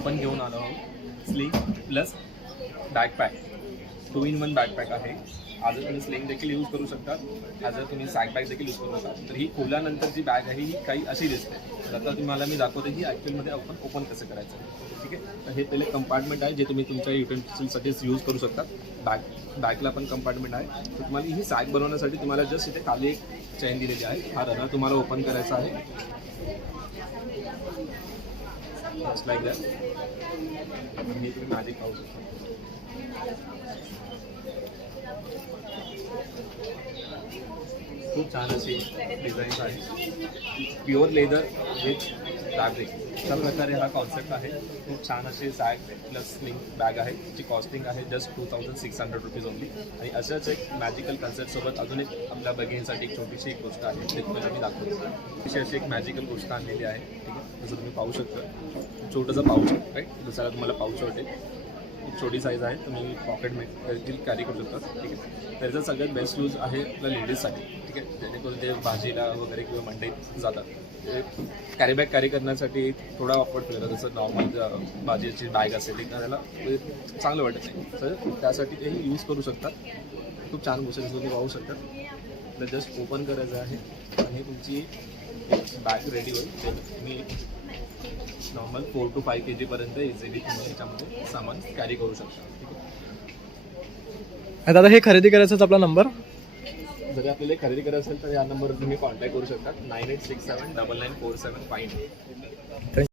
आपण घेऊन आलो आहोत sling plus backpack, 2-in-1 backpack आहे. आज तुम्ही स्लिंग देखील यूज करू शकता, आज तुम्ही सॅकबॅग देखील यूज करू शकता. तर ही खोलल्यानंतर जी बॅग आहे ही काही अशी दिसते. तर आता तुम्हाला मी दाखवते की ॲक्च्युअलमध्ये आपण ओपन कसं करायचं. ठीक आहे, तर हे पहिले कंपार्टमेंट आहे जे तुम्ही तुमच्या युटेन्सिलसाठीच यूज करू शकता. बॅकला पण कंपार्टमेंट आहे. तर तुम्हाला ही सॅक बनवण्यासाठी तुम्हाला जस्ट इथे खाली एक चेन दिलेली आहे. हा रनर तुम्हाला ओपन करायचा आहे, जस्ट लाईक दॅट. हे तुम्ही मॅजिक पाहू शकता. खूप छान अशी डिझाईन्स आहे, प्युअर लेदर विथ फॅब्रिक. अशा प्रकारे हा कॉन्सेप्ट आहे. खूप छान अशी सॅक प्लस स्लिंग बॅग आहे, जी कॉस्टिंग आहे जस्ट 2600 रुपीज ओनली. आणि अशाच एक मॅजिकल कन्सेप्टसोबत अजून एक आपल्या बघींसाठी एक छोटीशी एक गोष्ट आहे, ते तुम्हाला मी दाखवतो. अशी एक मॅजिकल गोष्ट आणलेली आहे. ठीक आहे, जसं तुम्ही पाहू शकता, छोटंसं पाऊच राईट, दुसऱ्या तुम्हाला पाऊच वाटेल. एक छोटी साईज आहे, तुम्ही पॉकेटमध्ये कॅरी करू शकता. ठीक आहे, त्याचा सगळ्यात बेस्ट यूज आहे आपल्या लेडीजसाठी. ठीक आहे, जेणेकरून ते भाजीला वगैरे किंवा मंडईत जातात, ते कॅरीबॅग कॅरी करण्यासाठी थोडा ऑकवर्ड फील होतं. जसं नॉर्मल भाजीची बॅग असेल ती करायला चांगलं वाटत नाही, तर त्यासाठी ते यूज करू शकतात. खूप छान गोष्ट तुम्ही पाहू शकता. तर जस्ट ओपन करायचं आहे आणि तुमची बॅग रेडी होईल. ते तुम्ही नॉर्मल 4 to 5 kg पर्यंत इझिली तुम्ही याच्यामध्ये सामान कॅरी करू शकता. दादा हे खरेदी करायचं आपला नंबर, जर आपल्याला खरेदी करायचं असेल तर या नंबरवर तुम्ही कॉन्टॅक्ट करू शकता, 9867994759.